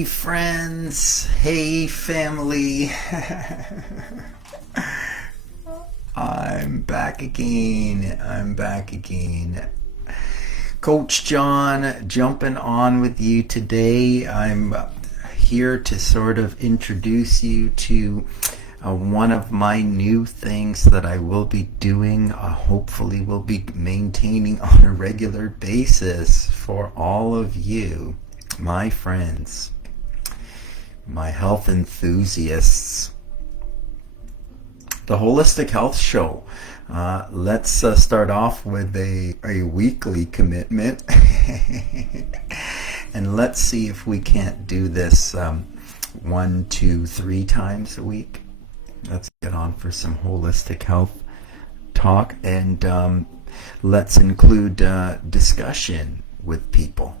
Hey friends, hey family. I'm back again. Coach John jumping on with you today. I'm here to sort of introduce you to one of my new things that I will be doing, hopefully will be maintaining on a regular basis for all of you, my friends, my health enthusiasts. The Holistic Health Show. Let's start off with a weekly commitment and let's see if we can't do this 1, 2, 3 times a week. Let's get on for some holistic health talk, and let's include discussion with people.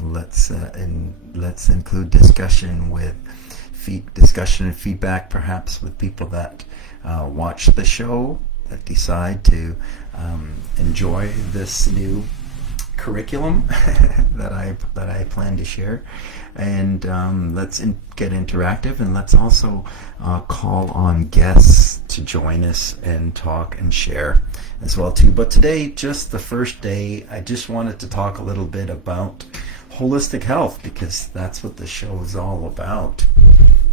Let's include discussion and feedback, perhaps with people that watch the show, that decide to enjoy this new curriculum that I plan to share, and let's get interactive, and let's also call on guests to join us and talk and share as well too. But today, just the first day, I just wanted to talk a little bit about holistic health, because that's what the show is all about.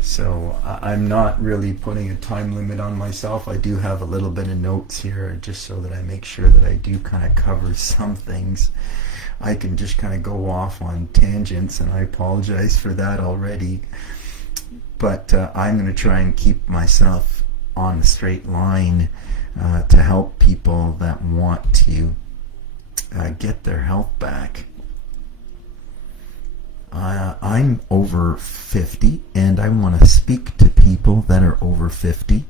So I'm not really putting a time limit on myself. I do have a little bit of notes here just so that I make sure that I do kind of cover some things. I can just kind of go off on tangents, and I apologize for that already. But I'm going to try and keep myself on a straight line to help people that want to get their health back. I'm over 50, and I want to speak to people that are over 50.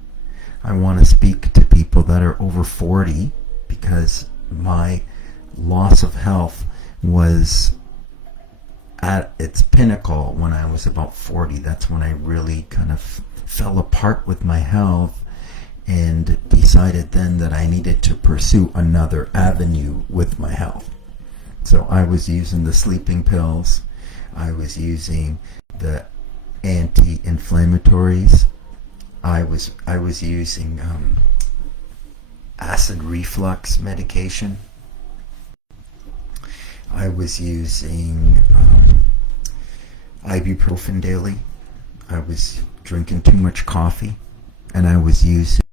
I want to speak to people that are over 40, because my loss of health was at its pinnacle when I was about 40. That's when I really kind of fell apart with my health and decided then that I needed to pursue another avenue with my health. So I was using the sleeping pills. I was using the anti-inflammatories. I was using acid reflux medication. I was using ibuprofen daily. I was drinking too much coffee, and I was using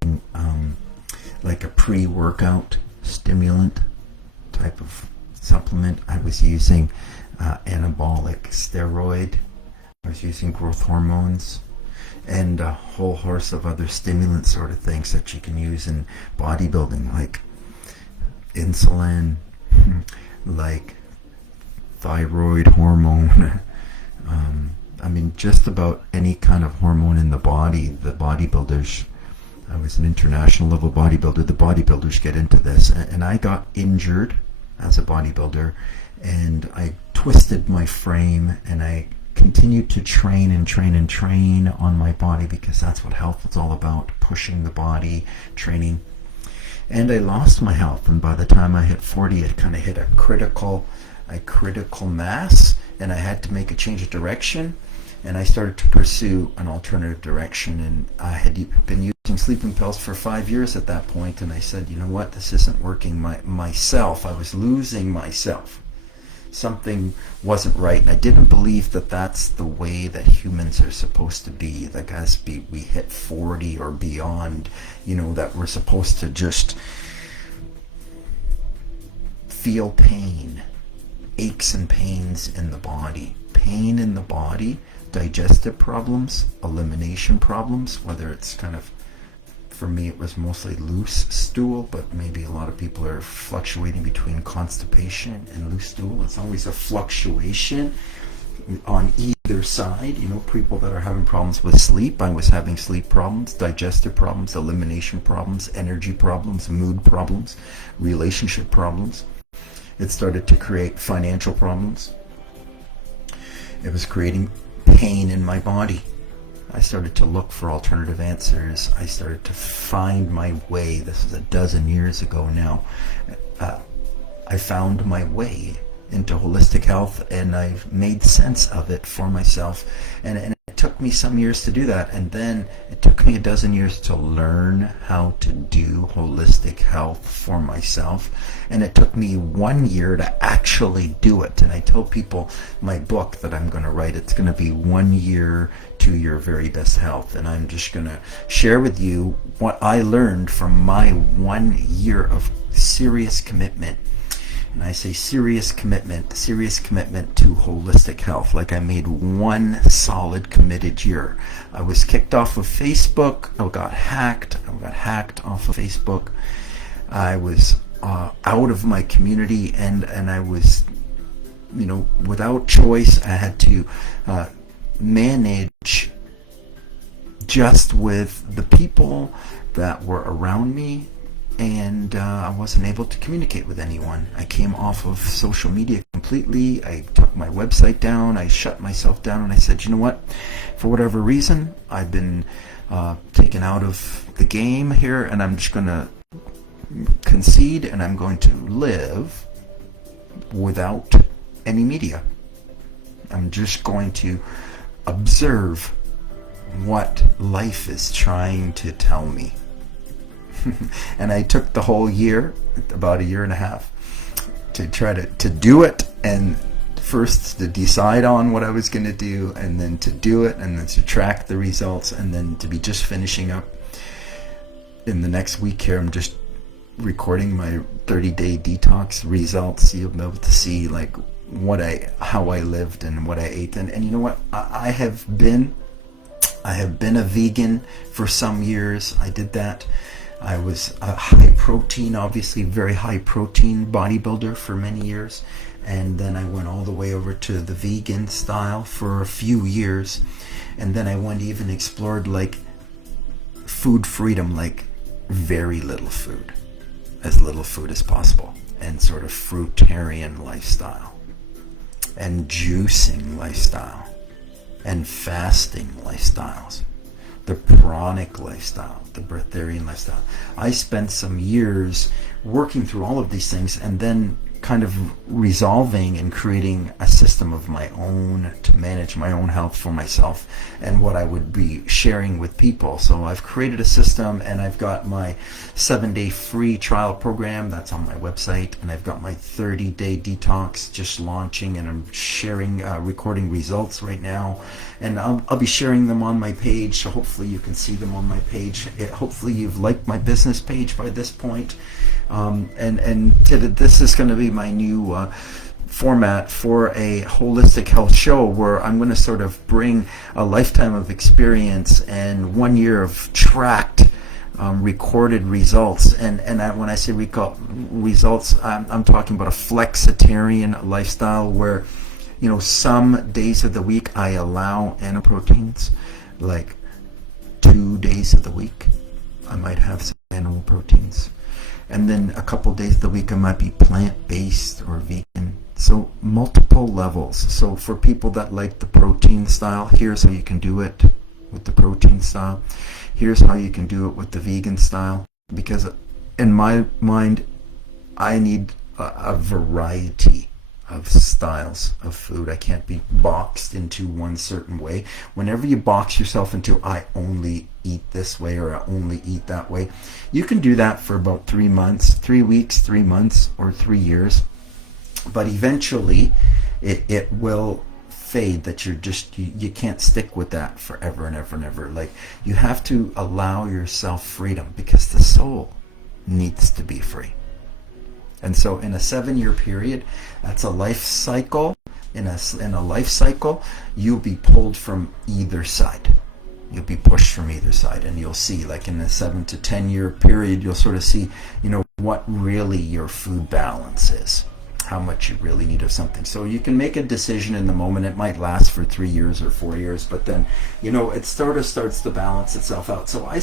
like a pre-workout stimulant type of supplement. I was using anabolic steroid. I was using growth hormones, and a whole host of other stimulant sort of things that you can use in bodybuilding, like insulin, like thyroid hormone. I mean, just about any kind of hormone in the body. The bodybuilders, I was an international level bodybuilder. The bodybuilders get into this, and I got injured as a bodybuilder, and I twisted my frame, and I continued to train on my body, because that's what health is all about, pushing the body, training. And I lost my health, and by the time I hit 40, it kind of hit a critical mass, and I had to make a change of direction, and I started to pursue an alternative direction. And I had been using sleeping pills for 5 years at that point, and I said, you know what, this isn't working. Myself, I was losing myself. Something wasn't right, and I didn't believe that that's the way that humans are supposed to be. Like, as we hit 40 or beyond, that we're supposed to just feel pain, aches and pains in the body. Pain in the body, digestive problems, elimination problems, whether it's kind of, for me it was mostly loose stool, but maybe a lot of people are fluctuating between constipation and loose stool. It's always a fluctuation on either side. People that are having problems with sleep. I was having sleep problems, digestive problems, elimination problems, energy problems, mood problems, relationship problems. It started to create financial problems. It was creating pain in my body. I started to look for alternative answers. I started to find my way. This is 12 years ago now. I found my way into holistic health, and I've made sense of it for myself. And it took me some years to do that, and then it took me a dozen years to learn how to do holistic health for myself, and it took me 1 year to actually do it. And I tell people my book that I'm going to write, it's going to be 1 year to your very best health, and I'm just going to share with you what I learned from my 1 year of serious commitment. And I say serious commitment to holistic health. Like, I made one solid committed year. I was kicked off of Facebook. I got hacked off of Facebook. I was out of my community, and I was, without choice. I had to manage just with the people that were around me, and I wasn't able to communicate with anyone. I came off of social media completely. I took my website down. I shut myself down, and I said, you know what? For whatever reason, I've been taken out of the game here, and I'm just going to concede, and I'm going to live without any media. I'm just going to observe what life is trying to tell me. And I took the whole year, about a year and a half, to try to do it, and first to decide on what I was going to do, and then to do it, and then to track the results, and then to be just finishing up. In the next week here, I'm just recording my 30-day detox results. You'll be able to see like how I lived and what I ate, and you know what? I have been a vegan for some years. I did that. I was a high protein, obviously very high protein bodybuilder for many years, and then I went all the way over to the vegan style for a few years, and then I went even explored like food freedom, like very little food, as little food as possible, and sort of fruitarian lifestyle, and juicing lifestyle, and fasting lifestyles, the pranic lifestyle, the breatharian lifestyle. I spent some years working through all of these things, and then kind of resolving and creating a system of my own to manage my own health for myself and what I would be sharing with people. So I've created a system, and I've got my 7-day free trial program that's on my website, and I've got my 30-day detox just launching, and I'm sharing, recording results right now, and I'll be sharing them on my page, so hopefully you can see them on my page. Hopefully you've liked my business page by this point. This is going to be my new format for a holistic health show, where I'm going to sort of bring a lifetime of experience and 1 year of tracked recorded results. And when I say results, I'm talking about a flexitarian lifestyle where, some days of the week I allow animal proteins, like 2 days of the week I might have some animal proteins. And then a couple days of the week I might be plant-based or vegan. So multiple levels. So for people that like the protein style, here's how you can do it with the protein style. Here's how you can do it with the vegan style. Because in my mind, I need a variety of styles of food. I can't be boxed into one certain way. Whenever you box yourself into, I only eat this way or I only eat that way, you can do that for about 3 months, 3 weeks, 3 months, or 3 years. But eventually it will fade, that you can't stick with that forever and ever and ever. Like, you have to allow yourself freedom, because the soul needs to be free. And so in a 7-year period, that's a life cycle. In a life cycle, you'll be pulled from either side. You'll be pushed from either side, and you'll see, like in a 7 to 10 year period, you'll sort of see, what really your food balance is, how much you really need of something. So you can make a decision in the moment. It might last for 3 years or 4 years, but then, it sort of starts to balance itself out. So I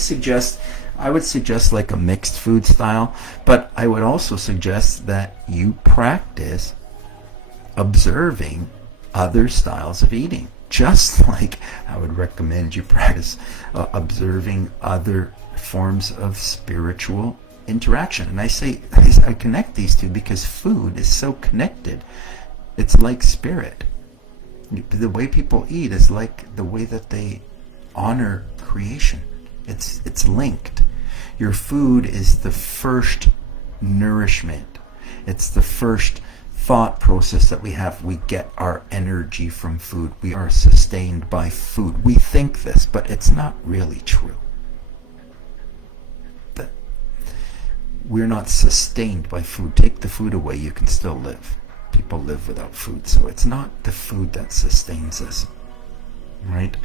would suggest like a mixed food style, but I would also suggest that you practice observing other styles of eating. Just like I would recommend you practice observing other forms of spiritual interaction. And I connect these two because food is so connected It's like spirit. The way people eat is like the way that they honor creation. It's linked. Your food is the first nourishment. It's the first thought process that we have. We get our energy from food. We are sustained by food. We think this, but it's not really true. That we're not sustained by food. Take the food away, you can still live. People live without food, so it's not the food that sustains us, right?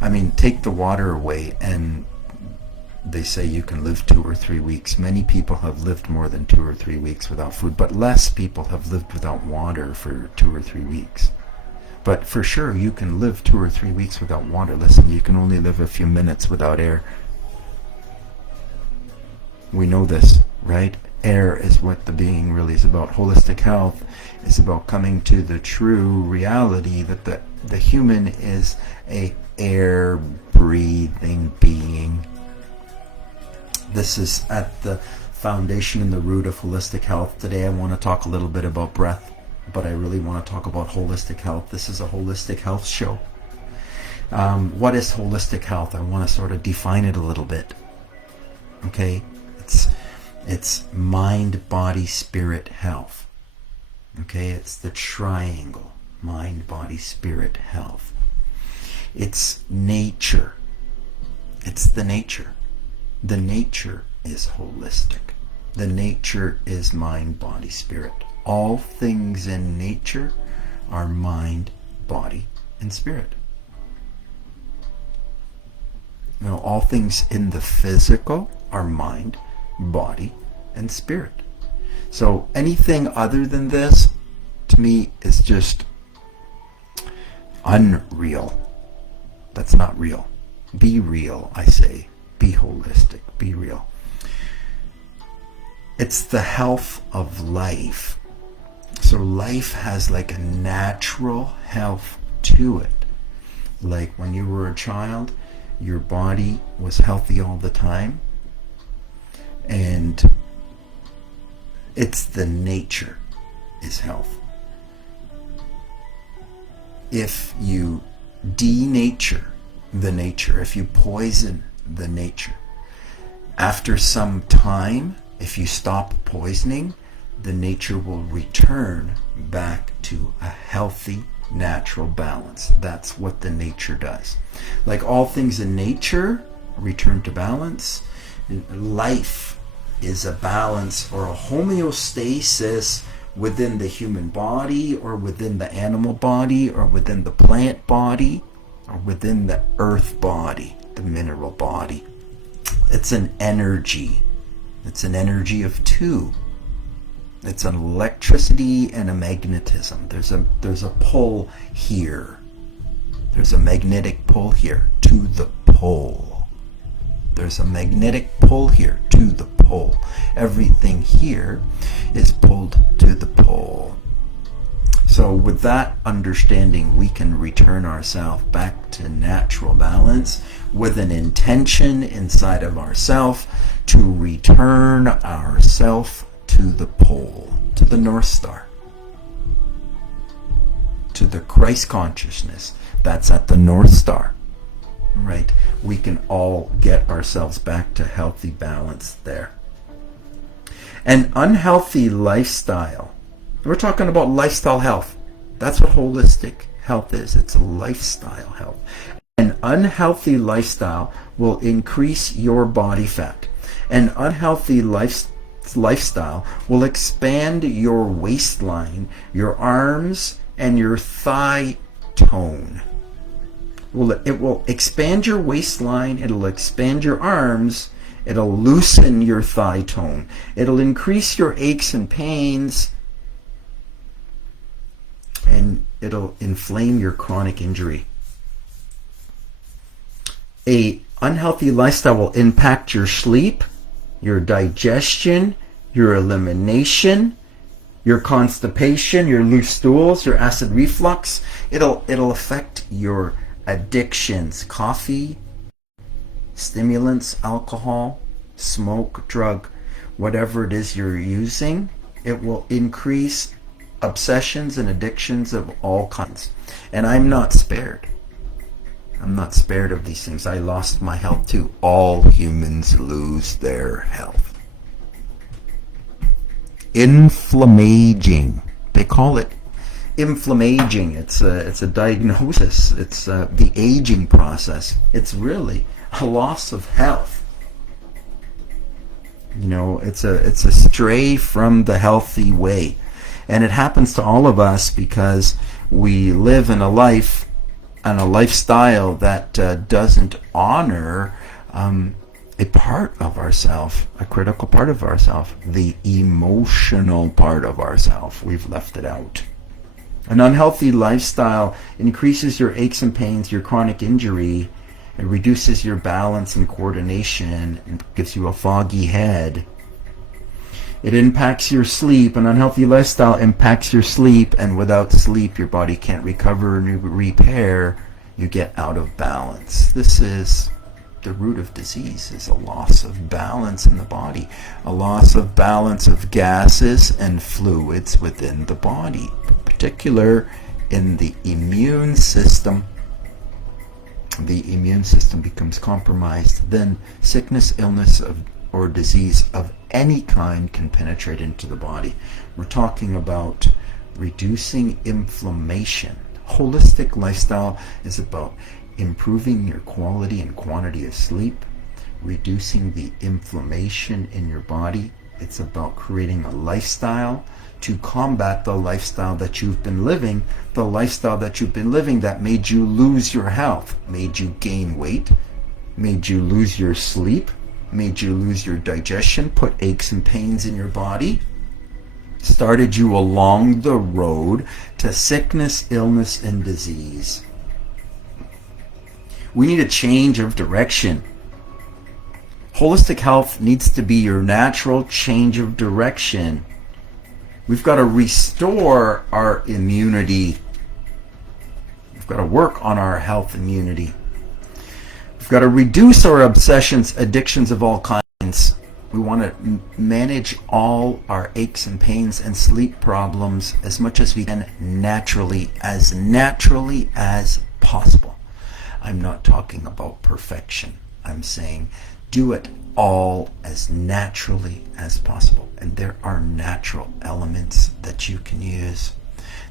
I mean, take the water away and they say you can live 2 or 3 weeks. Many people have lived more than 2 or 3 weeks without food, but less people have lived without water for 2 or 3 weeks. But for sure, you can live 2 or 3 weeks without water. Listen, you can only live a few minutes without air. We know this, right? Air is what the being really is about. Holistic health is about coming to the true reality that the human is a air-breathing being. This is at the foundation and the root of holistic health. Today I want to talk a little bit about breath, but I really want to talk about holistic health. This is a holistic health show. What is holistic health? I want to sort of define it a little bit. Okay? It's mind, body, spirit, health. Okay? It's the triangle. Mind, body, spirit, health. It's nature. It's the nature. The nature is holistic. The nature is mind, body, spirit. All things in nature are mind, body, and spirit. You know, all things in the physical are mind, body, and spirit. So anything other than this, to me, is just unreal. That's not real. Be real, I say. Be holistic. Be real. It's the health of life. So life has like a natural health to it. Like when you were a child, your body was healthy all the time. And it's the nature is health. If you denature the nature, if you poison the nature, after some time, if you stop poisoning, the nature will return back to a healthy, natural balance. That's what the nature does. Like all things in nature return to balance. Life is a balance or a homeostasis within the human body or within the animal body or within the plant body or within the earth body, the mineral body. It's an energy. It's an energy of two. It's an electricity and a magnetism. There's a pull here. There's a magnetic pull here to the pole. There's a magnetic pull here to the pole. Everything here is pulled to the pole. So with that understanding, we can return ourselves back to natural balance with an intention inside of ourselves to return ourselves to the pole, to the North Star, to the Christ consciousness that's at the North Star. Right? We can all get ourselves back to healthy balance there. An unhealthy lifestyle. We're talking about lifestyle health. That's what holistic health is. It's a lifestyle health. An unhealthy lifestyle will increase your body fat. An unhealthy lifestyle will expand your waistline, your arms, and your thigh tone. It will expand your waistline, it'll expand your arms, it'll loosen your thigh tone, it'll increase your aches and pains, and it'll inflame your chronic injury. A unhealthy lifestyle will impact your sleep, your digestion, your elimination, your constipation, your loose stools, your acid reflux. It'll affect your addictions, coffee, stimulants, alcohol, smoke, drug, whatever it is you're using. It will increase obsessions and addictions of all kinds. And I'm not spared. I'm not spared of these things. I lost my health too. All humans lose their health. Inflammaging. They call it inflammaging. It's a diagnosis. It's the aging process. It's really a loss of health. You know, it's a stray from the healthy way. And it happens to all of us because we live in a life and a lifestyle that doesn't honor a part of ourself, a critical part of ourself, the emotional part of ourself. We've left it out. An unhealthy lifestyle increases your aches and pains, your chronic injury. It reduces your balance and coordination and gives you a foggy head. It impacts your sleep. An unhealthy lifestyle impacts your sleep, and without sleep, your body can't recover and repair. You get out of balance. This is the root of disease, is a loss of balance in the body, a loss of balance of gases and fluids within the body, in particular in the immune system. The immune system becomes compromised, then sickness, illness, or disease of any kind can penetrate into the body. We're talking about reducing inflammation. Holistic lifestyle is about improving your quality and quantity of sleep, reducing the inflammation in your body. It's about creating a lifestyle to combat the lifestyle that you've been living, the lifestyle that you've been living that made you lose your health, made you gain weight, made you lose your sleep, made you lose your digestion, put aches and pains in your body, started you along the road to sickness, illness, and disease. We need a change of direction. Holistic health needs to be your natural change of direction. We've got to restore our immunity. We've got to work on our health immunity. We've got to reduce our obsessions, addictions of all kinds. We want to manage all our aches and pains and sleep problems as much as we can naturally as possible. I'm not talking about perfection. I'm saying do it all as naturally as possible. And there are natural elements that you can use.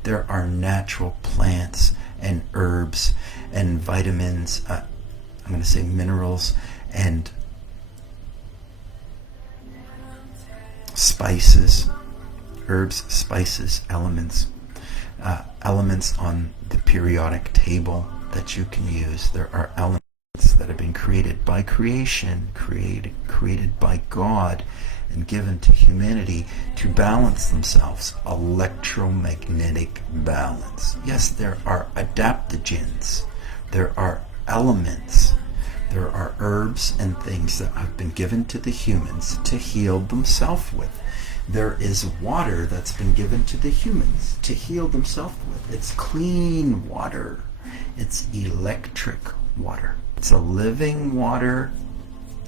There are natural plants and herbs and vitamins, I'm going to say minerals and spices, herbs, spices, elements on the periodic table that you can use. There are elements that have been created by creation, created by God, and given to humanity to balance themselves. Electromagnetic balance. Yes, there are adaptogens. There are elements. There are herbs and things that have been given to the humans to heal themselves with. There is water that's been given to the humans to heal themselves with. It's clean water. It's electric water. It's a living water.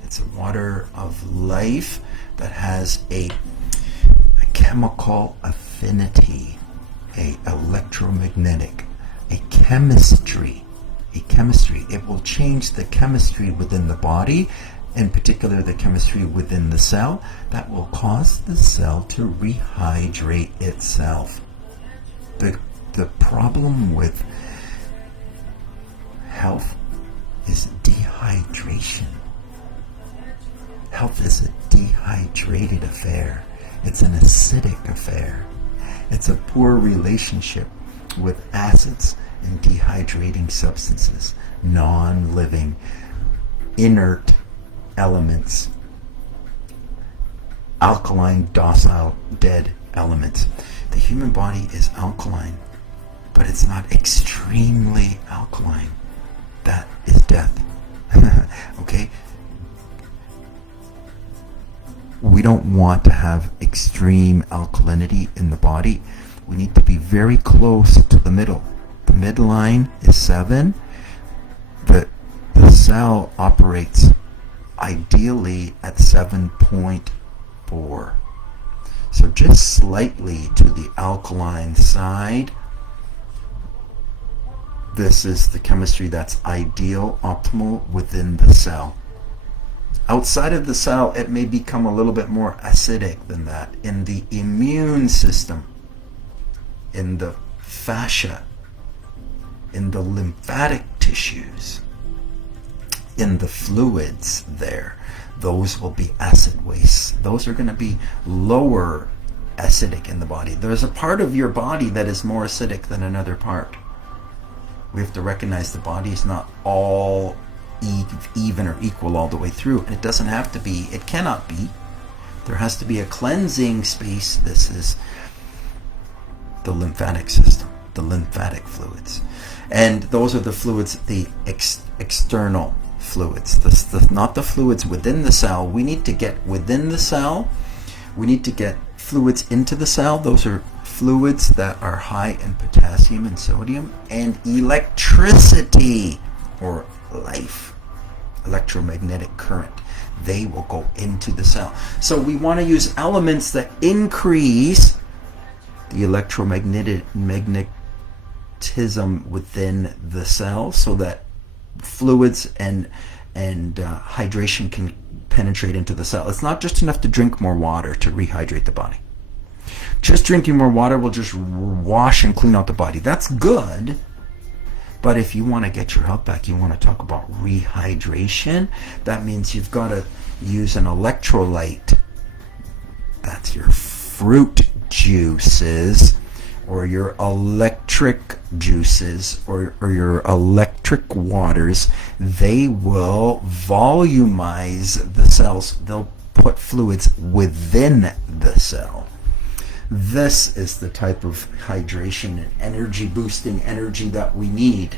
It's a water of life that has a chemical affinity, a electromagnetic, a chemistry. It will change the chemistry within the body, in particular the chemistry within the cell, that will cause the cell to rehydrate itself. The problem with health is dehydration. Health is a dehydrated affair. It's an acidic affair. It's a poor relationship with acids and dehydrating substances, non-living, inert elements, alkaline, docile, dead elements. The human body is alkaline, but it's not extremely alkaline. That is death. Okay? We don't want to have extreme alkalinity in the body. We need to be very close to the middle. The midline is 7. The cell operates ideally at 7.4. So just slightly to the alkaline side. This is the chemistry that's ideal, optimal within the cell. Outside of the cell, it may become a little bit more acidic than that. In the immune system, in the fascia, in the lymphatic tissues, in the fluids there, those will be acid wastes. Those are going to be lower acidic in the body. There's a part of your body that is more acidic than another part. We have to recognize the body is not all even or equal all the way through. And it doesn't have to be. It cannot be. There has to be a cleansing space. This is the lymphatic system, the lymphatic fluids. And those are the fluids, the external fluids, not the fluids within the cell. We need to get within the cell. We need to get fluids into the cell. Those are fluids that are high in potassium and sodium and electricity or life, electromagnetic current. They will go into the cell. So we want to use elements that increase the electromagnetism within the cell so that fluids and hydration can penetrate into the cell. It's not just enough to drink more water to rehydrate the body. Just drinking more water will just wash and clean out the body. That's good. But if you want to get your health back, you want to talk about rehydration, that means you've got to use an electrolyte. That's your fruit juices or your electric juices or your electric waters. They will volumize the cells. They'll put fluids within the cell. This is the type of hydration and energy boosting energy that we need.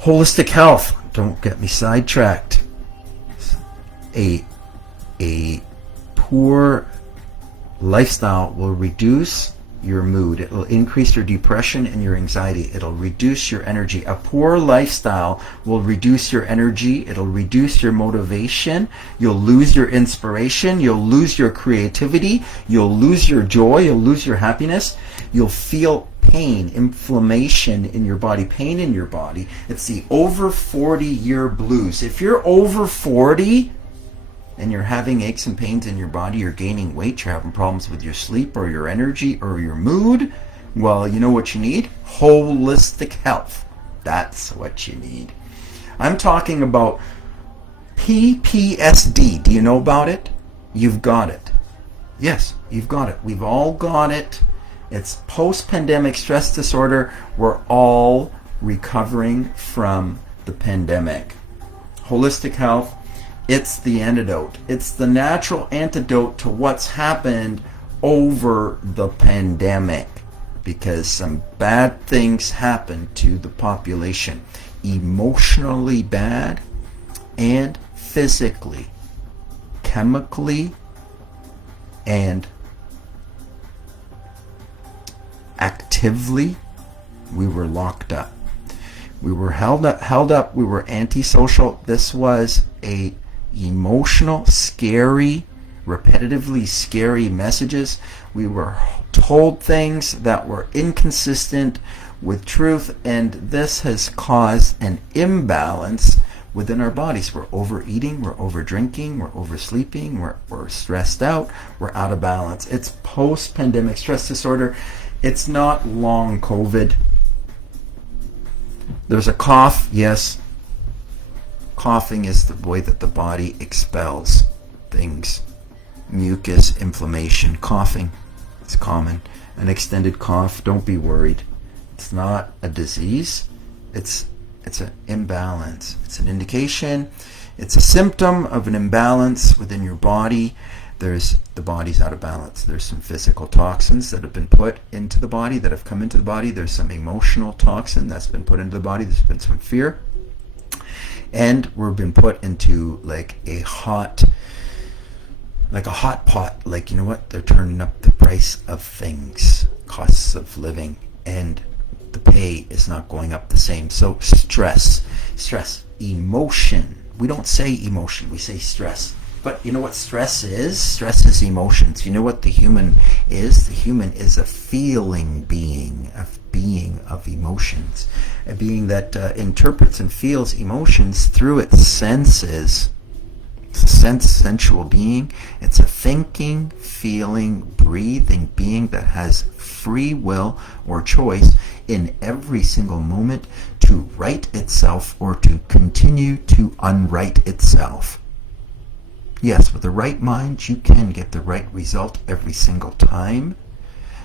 Holistic health. Don't get me sidetracked. A poor lifestyle will reduce your mood. It will increase your depression and your anxiety. It'll reduce your energy. A poor lifestyle will reduce your energy. It'll reduce your motivation. You'll lose your inspiration. You'll lose your creativity. You'll lose your joy. You'll lose your happiness. You'll feel pain, inflammation in your body, pain in your body. It's the over 40-year blues. If you're over 40 and you're having aches and pains in your body, you're gaining weight, you're having problems with your sleep or your energy or your mood, well, you know what you need? Holistic health. That's what you need. I'm talking about PTSD. Do you know about it? You've got it. Yes, you've got it. We've all got it. It's post-pandemic stress disorder. We're all recovering from the pandemic. Holistic health. It's the antidote. It's the natural antidote to what's happened over the pandemic because some bad things happened to the population, emotionally bad and physically, chemically and actively. We were locked up. We were held up. We were antisocial. This was a emotional, scary, repetitively scary messages. We were told things that were inconsistent with truth, and this has caused an imbalance within our bodies. We're overeating, we're overdrinking, we're oversleeping, we're stressed out, we're out of balance. It's post-pandemic stress disorder. It's not long COVID. There's a cough, yes. Coughing is the way that the body expels things. Mucus, inflammation, coughing. It's common. An extended cough, don't be worried. It's not a disease. It's an imbalance. It's an indication. It's a symptom of an imbalance within your body. The body's out of balance. There's some physical toxins that have been put into the body, that have come into the body. There's some emotional toxin that's been put into the body. There's been some fear. And we've been put into like a hot pot. Like, you know what? They're turning up the price of things, costs of living, and the pay is not going up the same. So stress, emotion. We don't say emotion, we say stress. But you know what stress is? Stress is emotions. You know what the human is? The human is a feeling being, a being of emotions, a being that interprets and feels emotions through its senses. It's a sensual being. It's a thinking, feeling, breathing being that has free will or choice in every single moment to right itself or to continue to unright itself. Yes, with the right mind, you can get the right result every single time.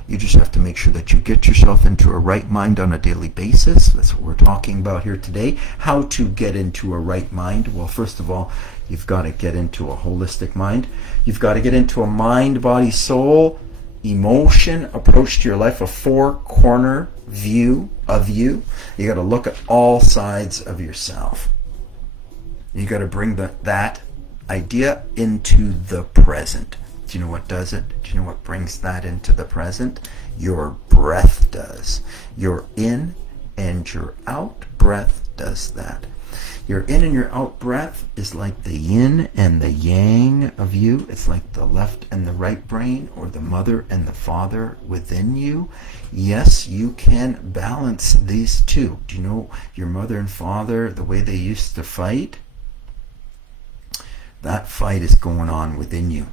You just have to make sure that you get yourself into a right mind on a daily basis. That's what we're talking about here today. How to get into a right mind. Well, first of all, you've got to get into a holistic mind. You've got to get into a mind, body, soul, emotion approach to your life, a four-corner view of you. You got to look at all sides of yourself. You got to bring that idea into the present. Do you know what does it? Do you know what brings that into the present? Your breath does. Your in and your out breath does that. Your in and your out breath is like the yin and the yang of you. It's like the left and the right brain, or the mother and the father within you. Yes, you can balance these two. Do you know your mother and father, the way they used to fight? That fight is going on within you.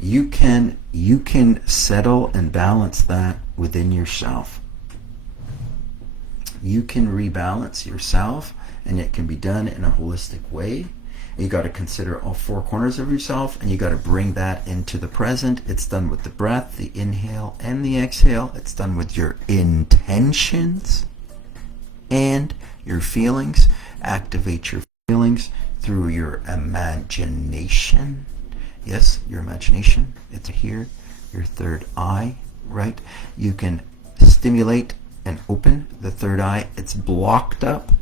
You can settle and balance that within yourself. You can rebalance yourself, and it can be done in a holistic way. You got to consider all four corners of yourself, and you got to bring that into the present. It's done with the breath, the inhale and the exhale. It's done with your intentions and your feelings. Activate your feelings through your imagination. Yes, your imagination. It's here, your third eye, right? You can stimulate and open the third eye. It's blocked up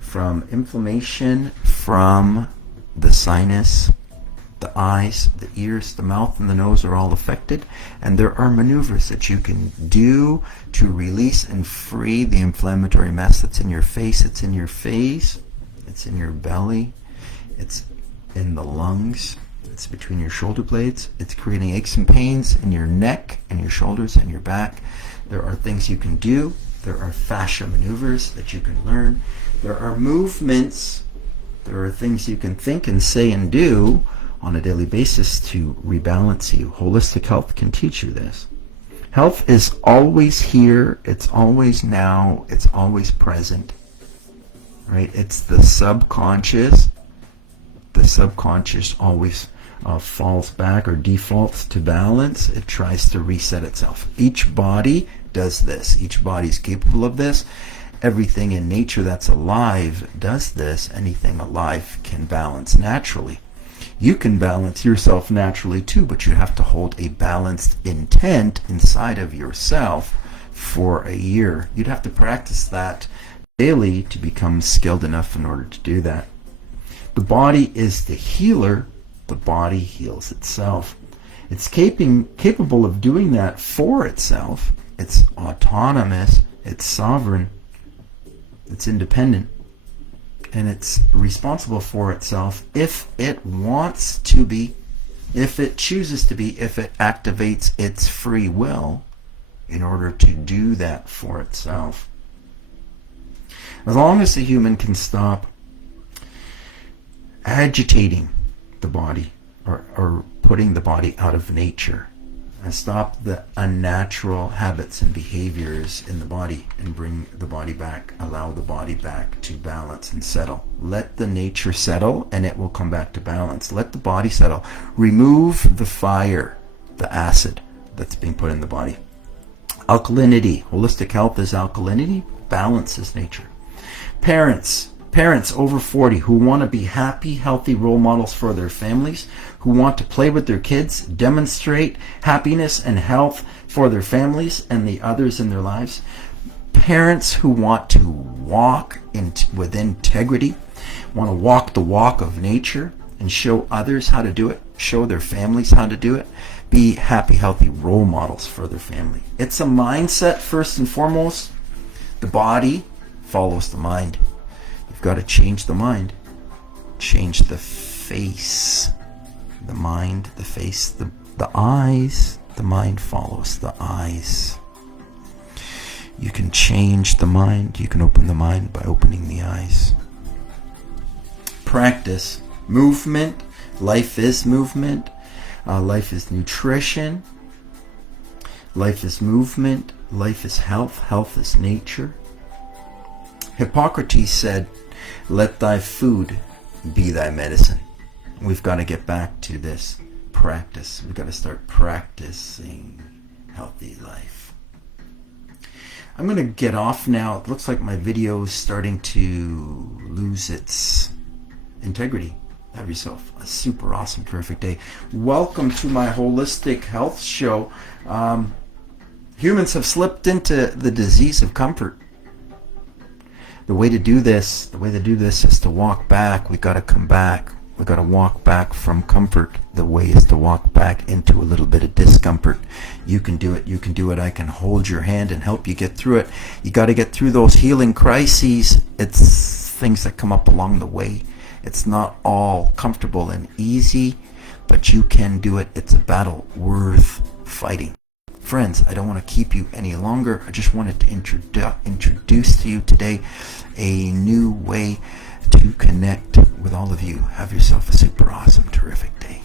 from inflammation from the sinus. The eyes, the ears, the mouth, and the nose are all affected. And there are maneuvers that you can do to release and free the inflammatory mass that's in your face. It's in your face. It's in your belly. It's in the lungs. It's between your shoulder blades. It's creating aches and pains in your neck and your shoulders and your back. There are things you can do. There are fascia maneuvers that you can learn. There are movements. There are things you can think and say and do on a daily basis to rebalance you. Holistic health can teach you this. Health is always here. It's always now. It's always present. Right? It's the subconscious. The subconscious always falls back or defaults to balance. It tries to reset itself. Each body does this. Each body is capable of this. Everything in nature that's alive does this. Anything alive can balance naturally. You can balance yourself naturally too, but you have to hold a balanced intent inside of yourself for a year. You'd have to practice that daily to become skilled enough in order to do that. The body is the healer. The body heals itself. It's capable of doing that for itself. It's autonomous. It's sovereign. It's independent. And it's responsible for itself if it wants to be, if it chooses to be, if it activates its free will in order to do that for itself. As long as the human can stop agitating the body or putting the body out of nature and stop the unnatural habits and behaviors in the body and bring the body back, allow the body back to balance and settle. Let the nature settle and it will come back to balance. Let the body settle. Remove the fire, the acid that's being put in the body. Alkalinity. Holistic health is alkalinity. Balance is nature. Parents over 40 who want to be happy, healthy role models for their families, who want to play with their kids, demonstrate happiness and health for their families and the others in their lives. Parents who want to walk with integrity, want to walk the walk of nature and show others how to do it, show their families how to do it. Be happy, healthy role models for their family. It's a mindset first and foremost. The body follows the mind. You've got to change the mind. change the face, the mind, the face, the eyes. The mind follows the eyes. You can change the mind. You can open the mind by opening the eyes. Practice. Movement. Life is movement. Life is nutrition. Life is movement. Life is health. Health is nature. Hippocrates said, "Let thy food be thy medicine." We've got to get back to this practice. We've got to start practicing healthy life. I'm going to get off now. It looks like my video is starting to lose its integrity. Have yourself a super awesome, terrific day. Welcome to my holistic health show. Humans have slipped into the disease of comfort. The way to do this is to walk back. We've got to come back. We've got to walk back from comfort. The way is to walk back into a little bit of discomfort. You can do it. You can do it. I can hold your hand and help you get through it. You got to get through those healing crises. It's things that come up along the way. It's not all comfortable and easy, but you can do it. It's a battle worth fighting. Friends, I don't want to keep you any longer. I just wanted to introduce to you today a new way to connect with all of you. Have yourself a super awesome, terrific day.